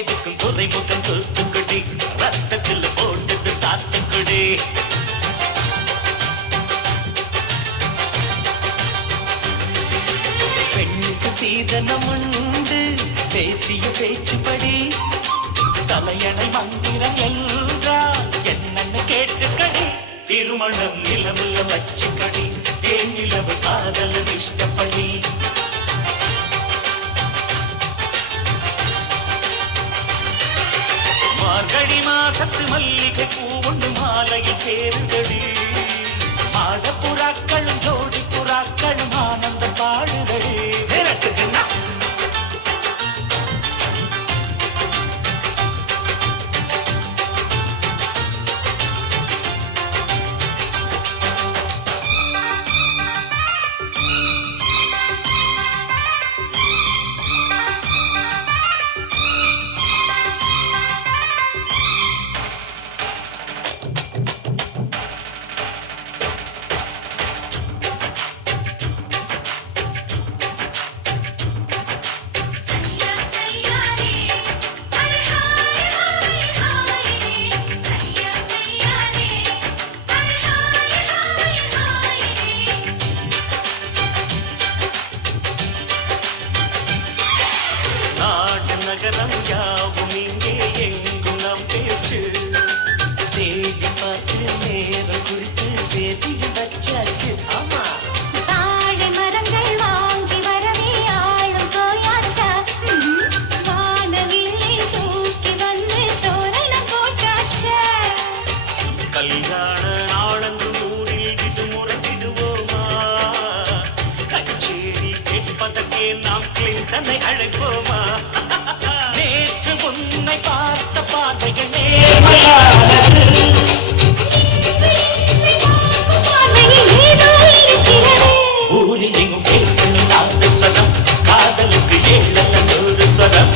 கொள்ளைக்கும் துறைமுகம் தூத்துக்குடி ரத்தத்தில் போட்டது சாத்துக்குடி. பெண்ணுக்கு சீதனம் உண்டு தேசிய பேச்சுப்படி தலையணை மந்திரம் என்றால் என்னன்னு கேட்டுக்கடி. திருமணம் நிலவுல வச்சுக்கடி தேன் நிலவு காதல் இஷ்டப்படி. மார்கழி மாசத்து மல்லிகை பூ ஒன்று மாலையில் சேருதடி. ஆடப்புறாக்களும் ஜோடி புறாக்களும் ஆனந்த பாடுதடி. நகரம் யாவும் இங்கே எங்கும் நம் பேச்சு தேடி பார்த்து நேரம் குறித்து பேதி வச்சாச்சு. ஆமா தாழை மரங்கள் வாங்கி வரவே ஆளும் போயாச்சா. வானவில்லை தூக்கி வந்து தோரணம் போட்டாச்சா. கல்யாண நாளன்று ஊரில் விடுமுறை விடுவோமா? கச்சேரி கேட்பதற்கே நாம் கிளிந்தனை அழைப்போமா? நேற்று உன்னை பார்த்த பார்வைகள் நேர்மையானது. ஊரில் எங்கும் கேட்கணும் நாத ஸ்வரம் காதலுக்கு 700 ஸ்வரம்.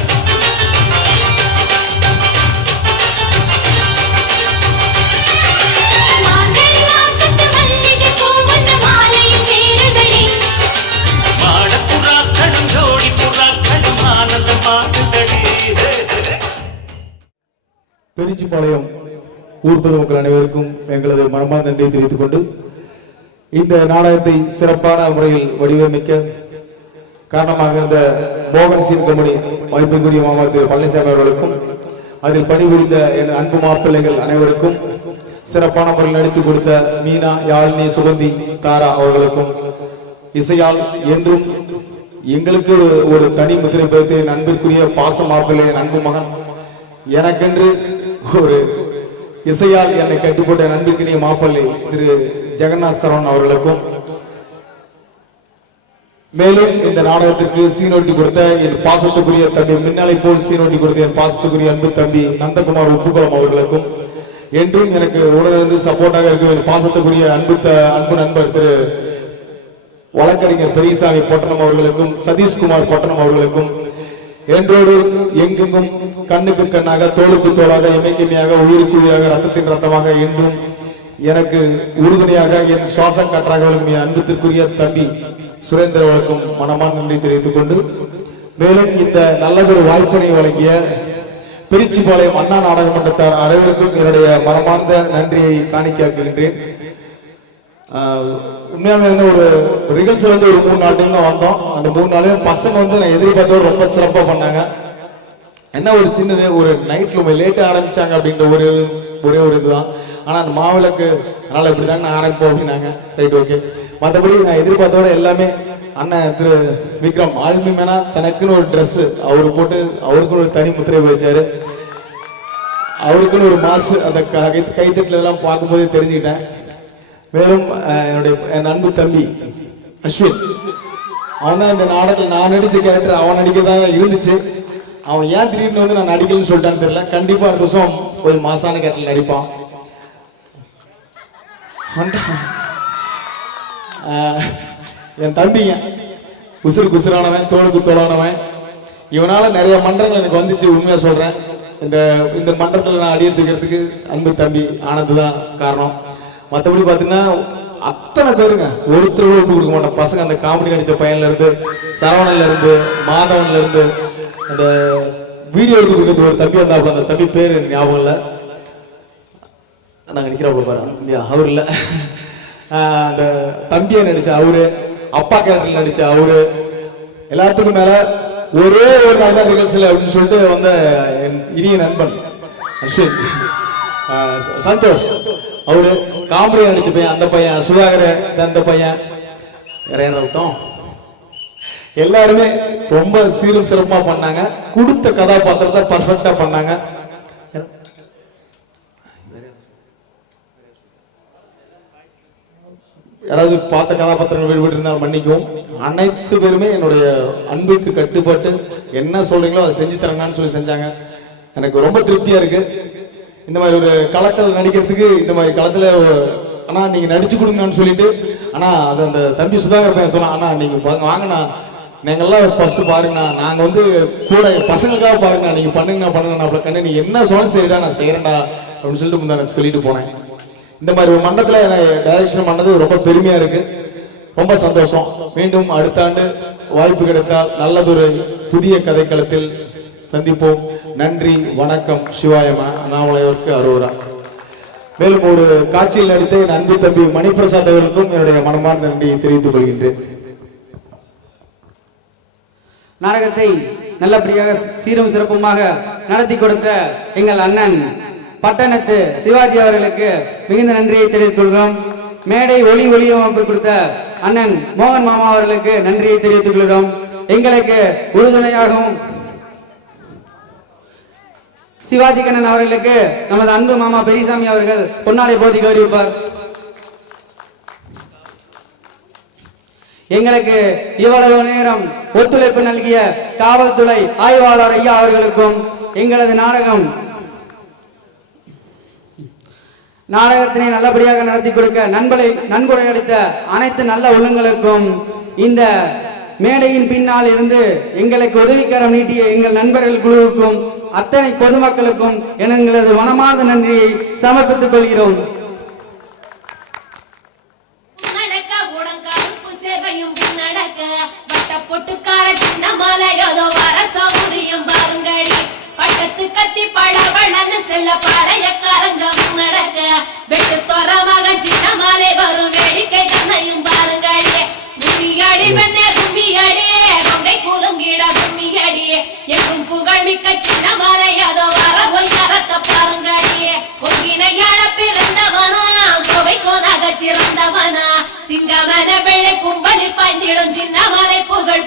மாடப்புறாக்களும் ஜோடி புறாக்களும் ஆனந்தம் பாடுதடி. பெரிஞ்சிபாளையம் ஊர் பொதுமக்கள் அனைவருக்கும் எங்களது மனமார்ந்த நன்றியை தெரிவித்துக் கொண்டு இந்த நாடகத்தை சிறப்பான முறையில் வடிவமைக்க காரணமாக இருந்த மோகன் சீன் கம்பெனி வாய்ப்புக்குரிய மாமா திரு பழனிசாமி அவர்களுக்கும் அதில் பணிபுரிந்த என் அன்பு மாப்பிள்ளைகள் அனைவருக்கும் சிறப்பான முறையில் நடித்து கொடுத்த மீனா, யாழினி, சுகந்தி, தாரா அவர்களுக்கும் இசையால் என்றும் எங்களுக்கு ஒரு தனி முத்திரை பதித்து என் அன்பிற்குரிய பாச மாப்பிள்ளை என் அன்பு மகன் எனக்கென்று ஒரு இசையால் என்னை கட்டுப்பட்ட நண்பிற்கினிய மாப்பிள்ளை திரு ஜெகநாத் சரவணன் அவர்களுக்கும் மேலும் இந்த நாடகத்திற்கு சீனோட்டி கொடுத்த என் பாசத்துக்குரிய தம்பி மின்னலை போல் சீனோட்டி கொடுத்த என் பாசத்துக்குரிய அன்பு தம்பி நந்தகுமார் உப்புக்குளம் அவர்களுக்கும் என்றும் எனக்கு உடனிருந்து சப்போர்ட்டாக இருக்கும் என் பாசத்துக்குரிய அன்பு நண்பர் திரு வழக்கறிஞர் பெரியசாமி பொட்டணம் அவர்களுக்கும் சதீஷ்குமார் பொட்டணம் அவர்களுக்கும் என்றோடு எங்கெங்கும் கண்ணுக்கு கண்ணாக தோளுக்கு தோளாக இமைக்கிமையாக உயிருக்கு உயிராக ரத்தத்தின் ரத்தமாக என்றும் எனக்கு உறுதுணையாக என் சுவாச காற்றாக என் அன்பத்திற்குரிய தம்பி சுரேந்திரவர்களுக்கும் மனமார்ந்த நன்றி தெரிவித்துக் கொண்டு மேலும் இந்த நல்லதொரு வாய்ப்பினை வழங்கிய பெரிச்சிபாளையம் அண்ணா நாடக மன்றத்தார் அனைவருக்கும் என்னுடைய மனமார்ந்த நன்றியை காணிக்காக்குகின்றேன். உண்மையாவே ஒரு ரிகல்சல் வந்து ஒரு 3 நாள் டைம் தான் வந்தோம். அந்த 3 நாளையும் பசங்க வந்து நான் எதிர்பார்த்தோட ரொம்ப சிறப்பாக பண்ணாங்க. என்ன ஒரு சின்னது ஒரு நைட்ல லேட்டாக ஆரம்பிச்சாங்க அப்படின்ற ஒரே ஒரு இதுதான். ஆனால் அந்த மாவிளக்கு அதனால இப்படிதாங்க நான் ஆரம்பிப்போம் அப்படின்னாங்க. Right, okay. மற்றபடி நான் எதிர்பார்த்தோட எல்லாமே அண்ணன் திரு விக்ரம் ஆல்மி மேனா தனக்குன்னு ஒரு ட்ரெஸ் அவரு போட்டு அவருக்குன்னு ஒரு தனி முத்திரை வச்சாரு. அவருக்குன்னு ஒரு மாசு அந்த கைத்தட்டில எல்லாம் பார்க்கும்போதே தெரிஞ்சுக்கிட்டேன். மேலும் என் அன்பு தம்பி அஸ்வின் அவன் தான் இந்த நாடகத்தில் நான் நடிச்ச கேரக்டர் அவன் நடிக்கதான் இருந்துச்சு. அவன் ஏன் திடீர்னு வந்து நான் நடிக்கலன்னு சொல்லிட்டான்னு தெரியல. கண்டிப்பா அடுத்த வருஷம் ஒரு மாசான கேரக்டர் நடிப்பான். என் தம்பிங்க குசுரானவன் தோளுக்கு தோளானவன். இவனால நிறைய மன்றங்கள் எனக்கு வந்துச்சு. உண்மையா சொல்றேன். இந்த மன்றத்தில் நான் அடியெடுத்துக்கிறதுக்கு அன்பு தம்பி ஆனது தான் காரணம். மற்றபடி பார்த்தீங்கன்னா அத்தனை பேருங்க ஒருத்தர் விட்டு கொடுக்க மாட்டோம். பசங்க அந்த காமெடி நடிச்ச பையன்ல இருந்து சரவணன்ல இருந்து மாதவன்ல இருந்து அந்த வீடியோ எடுத்து கொடுக்குறது ஒரு தம்பி வந்தாப்புல, அந்த தம்பி பேரு ஞாபகம் இல்லை, நாங்கள் நிற்கிறப்ப பாரு அவர் இல்லை, அந்த தம்பியை நடிச்ச அவரு, அப்பா கேரக்டர் நடிச்ச அவரு, எல்லாத்துக்கும் மேல ஒரே ஒரு நாள் தான் ரிகல்சல் அப்படின்னு சொல்லிட்டு வந்த என் இனிய நண்பன் அஸ்வின், சந்தோஷ் அவரு, காமெடியா நடிச்ச பையன் அந்த பையன், சுதாகர் அந்த பையன், வேற யாரை விட்டோம், எல்லாருமே ரொம்ப சீரும் சிறப்பா பண்ணாங்க. கொடுத்த கதாபாத்திரத்தை பர்ஃபெக்டா பண்ணாங்க. யாராவது பார்த்த கதாபாத்திரங்கள் வெளிப்பட்டு இருந்தால் மன்னிக்கும். அனைத்து பேருமே என்னுடைய அன்புக்கு கட்டுப்பட்டு என்ன சொல்றீங்களோ அதை செஞ்சு தரங்கன்னு சொல்லி செஞ்சாங்க. எனக்கு ரொம்ப திருப்தியா இருக்கு. இந்த மாதிரி ஒரு களத்தில் நடிக்கிறதுக்கு, இந்த மாதிரி களத்துல ஆனா நீங்க நடிச்சு கொடுங்கன்னு சொல்லிட்டு, ஆனா அது அந்த தம்பி சுதாகர் பையன் சொன்னான், ஆனா நீங்க வாங்கண்ணா, நீங்கெல்லாம் ஃபர்ஸ்ட் பாருங்கண்ணா, நாங்க வந்து கூட பசங்களுக்காக பாருங்கண்ணா, நீங்க பண்ணுங்கண்ணா அப்படி கண்ணு, நீ என்ன சொன்னாலும் சரிடா நான் செய்யறேன்டா அப்படின்னு சொல்லிட்டு முன்னாடி சொல்லிட்டு போனேன். இந்த மாதிரி ஒரு மண்டலத்துல டைரக்ஷன் பண்ணது ரொம்ப பெருமையா இருக்கு, ரொம்ப சந்தோஷம். மீண்டும் அடுத்த ஆண்டு வாய்ப்பு கிடைத்தால் நல்லதொரு புதிய கதைக்களத்தில் சந்திப்போம். நன்றி, வணக்கம். சிவாயமா அண்ணாமலையோருக்கு அரோரா. மேலும் ஒரு காட்சியில் நடித்த என் அன்பு தம்பி மணிபிரசாத் அவர்களுக்கும் என்னுடைய மனமார்ந்த நன்றியை தெரிவித்துக் கொள்கின்றேன். நாடகத்தை நல்லபடியாக சீரும் சிறப்புமாக நடத்தி கொடுத்த எங்கள் அண்ணன் பட்டணத்து சிவாஜி அவர்களுக்கு மிகுந்த நன்றியை தெரிவித்துக் கொள்கிறோம். மேடை ஒளியமைப்பு கொடுத்த அண்ணன் மோகன் மாமா அவர்களுக்கு நன்றியை தெரிவித்துக் கொள்கிறோம். எங்களுக்கு உறுதுணையாகவும் சிவாஜி கண்ணன் அவர்களுக்கு நமது அன்பு மாமா பெரியசாமி அவர்கள் பொன்னாடை போதி கௌரவிப்பார். எங்களுக்கு இவ்வளவு நேரம் ஒத்துழைப்பு நல்கிய காவல்துறை ஆய்வாளர் ஐயா அவர்களுக்கும், எங்களது நாடகத்தினை நல்லபடியாக நடத்தி கொடுக்க நன்கொடை அளித்த அனைத்து நல்ல உள்ளங்களுக்கும், இந்த மேடையின் பின்னால் இருந்து எங்களுக்கு உதவிக்கரம் நீட்டிய எங்கள் நண்பர்கள் குழுவுக்கும், அத்தனை பொதுமக்களுக்கும் எங்களது மனமார்ந்த நன்றியை சமர்ப்பித்துக் கொள்கிறோம். பொட்டுக்கார சின்ன மலையோதோ வர சௌரியம் பாருங்கடி, பட்டத்து கத்தி பழவழன்னு செல்ல பழையக்காரங்க முன்னடக்க, வெட்டு தோரமாக சின்ன மலை வரும் வேடிக்கை தன்னையும் பாருங்கடி. கும்மியடி வெண்ணே கும்மியடி, கொங்கை கூறுங்கிட கும்மியடி, எங்கும் புகழ் மிக்க சின்ன மலையோதோ வர ஒய்யரத்த பாருங்கடி. கொங்கினை பிறந்தவனா, கோவை கோனாக சிறந்தவனா, சிங்கமன வெள்ளை கும்பலில் பாய்ந்திடும் சின்ன மலை புகழ்